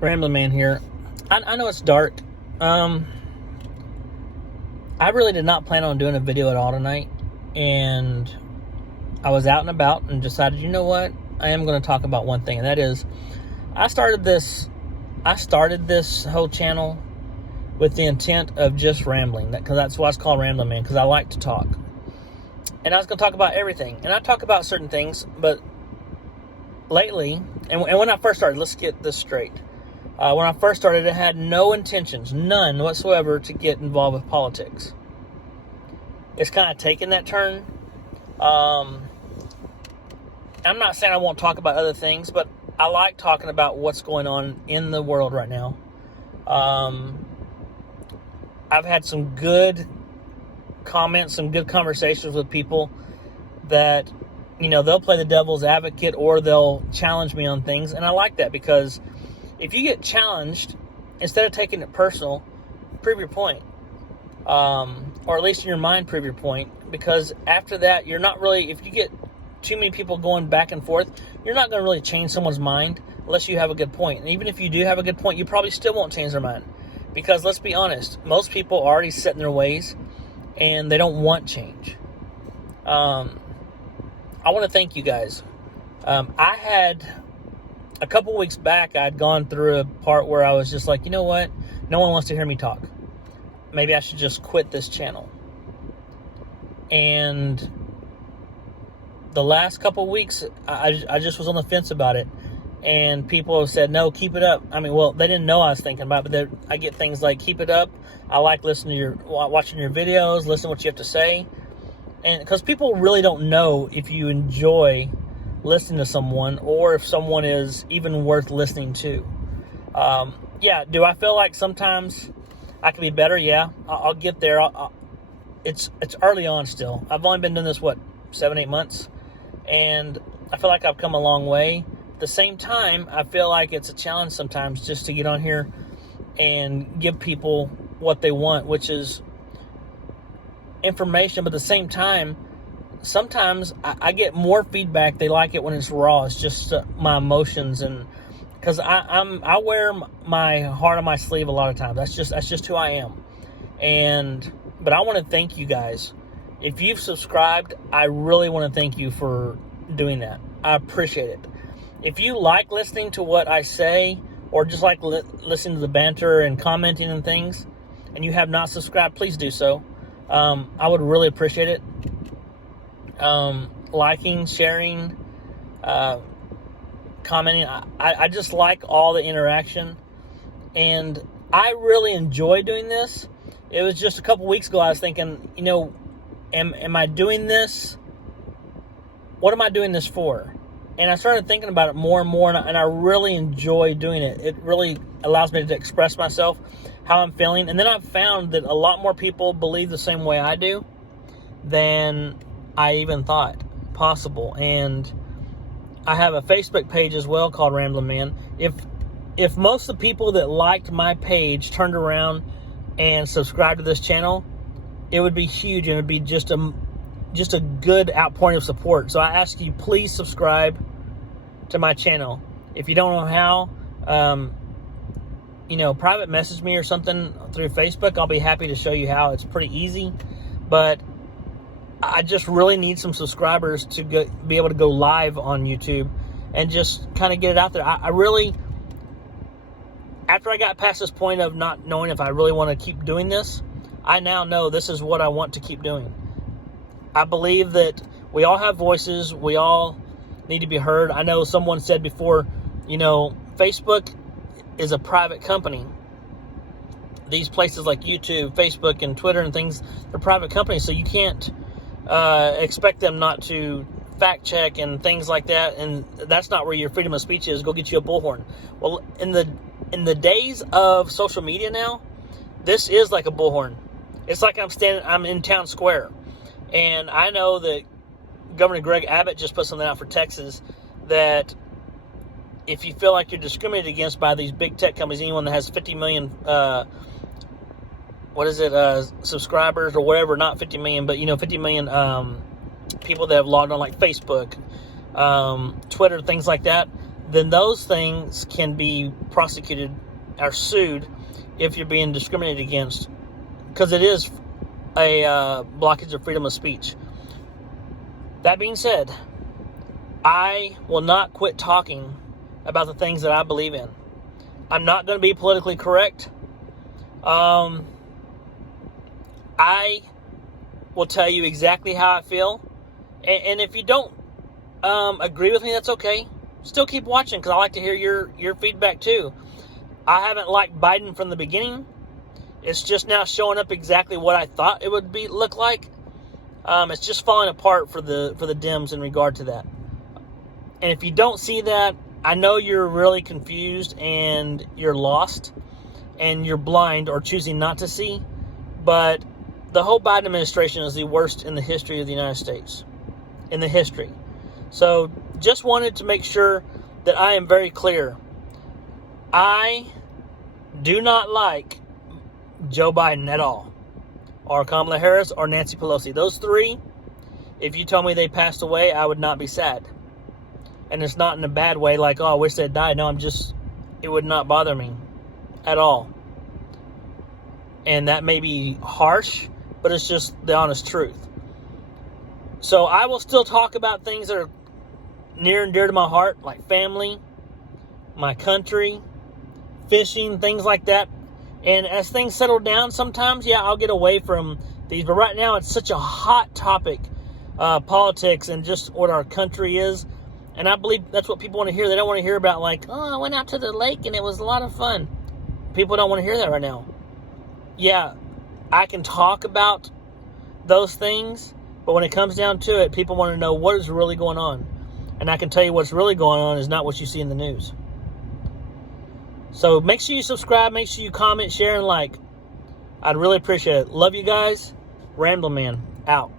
Ramblin Man here. I know it's dark. I really did not plan on doing a video at all tonight, and I was out and about and decided, you know what? I am going to talk about one thing, and that is, I started this whole channel with the intent of just rambling, because that's why it's called Ramblin Man, because I like to talk. And I was going to talk about everything, and I talk about certain things, but lately, and when I first started, let's get this straight. When I first started, it had no intentions, none whatsoever, to get involved with politics. It's kind of taken that turn. I'm not saying I won't talk about other things, but I like talking about what's going on in the world right now. I've had some good comments, some good conversations with people that, you know, they'll play the devil's advocate or they'll challenge me on things. And I like that, because if you get challenged, instead of taking it personal, prove your point. Or at least in your mind, prove your point. Because after that, you're not really, if you get too many people going back and forth, you're not going to really change someone's mind unless you have a good point. And even if you do have a good point, you probably still won't change their mind. Because let's be honest, most people are already set in their ways and they don't want change. I want to thank you guys. I had, a couple weeks back, I'd gone through a part where I was just like, you know what? No one wants to hear me talk. Maybe I should just quit this channel. And the last couple weeks, I just was on the fence about it. And people have said, no, keep it up. I mean, well, they didn't know I was thinking about it, but I get things like, keep it up. I like listening to watching your videos, listening to what you have to say. And because people really don't know if you enjoy listening to someone or if someone is even worth listening to. Yeah, do I feel like sometimes I can be better? Yeah, I'll get there. It's early on still. I've only been doing this, 7-8 months? And I feel like I've come a long way. At the same time, I feel like it's a challenge sometimes just to get on here and give people what they want, which is information. But at the same time, sometimes I get more feedback. They like it when it's raw. It's just my emotions, and because I wear my heart on my sleeve a lot of times. That's just who I am. But I want to thank you guys. If you've subscribed, I really want to thank you for doing that. I appreciate it. If you like listening to what I say, or just like listening to the banter and commenting and things, and you have not subscribed, please do so. I would really appreciate it. Liking, sharing, commenting. I just like all the interaction, and I really enjoy doing this. It was just a couple weeks ago I was thinking, you know, am I doing this? What am I doing this for? And I started thinking about it more and more, and I really enjoy doing it. It really allows me to express myself, how I'm feeling. And then I've found that a lot more people believe the same way I do than I even thought possible. And I have a Facebook page as well called Ramblin Man. If most of the people that liked my page turned around and subscribed to this channel, it would be huge, and it would be just a good outpouring of support. So I ask you, please subscribe to my channel. If you don't know how, private message me or something through Facebook. I'll be happy to show you how. It's pretty easy, but I just really need some subscribers to be able to go live on YouTube and just kind of get it out there. I really, after I got past this point of not knowing if I really want to keep doing this, I now know this is what I want to keep doing. I believe that we all have voices. We all need to be heard. I know someone said before, Facebook is a private company. These places like YouTube, Facebook, and Twitter and things, they're private companies, so you can't expect them not to fact check and things like that. And that's not where your freedom of speech is. Go get you a bullhorn. Well, in the days of social media now, this is like a bullhorn. It's like I'm in town square. And I know that Governor Greg Abbott just put something out for Texas that if you feel like you're discriminated against by these big tech companies, anyone that has 50 million, subscribers or whatever, not 50 million, but 50 million people that have logged on, like Facebook, Twitter, things like that, then those things can be prosecuted or sued if you're being discriminated against, because it is a blockage of freedom of speech. That being said, I will not quit talking about the things that I believe in. I'm not going to be politically correct. I will tell you exactly how I feel. And if you don't agree with me, that's okay. Still keep watching, because I like to hear your feedback too. I haven't liked Biden from the beginning. It's just now showing up exactly what I thought it would look like. It's just falling apart for the Dems in regard to that. And if you don't see that, I know you're really confused and you're lost and you're blind or choosing not to see. But the whole Biden administration is the worst in the history of the United States. In the history. So just wanted to make sure that I am very clear. I do not like Joe Biden at all, or Kamala Harris, or Nancy Pelosi. Those three, if you told me they passed away, I would not be sad. And it's not in a bad way, like, oh, I wish they'd died. No, it would not bother me at all. And that may be harsh, but it's just the honest truth. So I will still talk about things that are near and dear to my heart, like family, my country, fishing, things like that. And as things settle down, sometimes, yeah, I'll get away from these. But right now, it's such a hot topic, politics and just what our country is. And I believe that's what people want to hear. They don't want to hear about, like, oh, I went out to the lake and it was a lot of fun. People don't want to hear that right now. Yeah, I can talk about those things, but when it comes down to it, people want to know what is really going on. And I can tell you what's really going on is not what you see in the news. So make sure you subscribe, make sure you comment, share, and like. I'd really appreciate it. Love you guys. Ramblin' Man, out.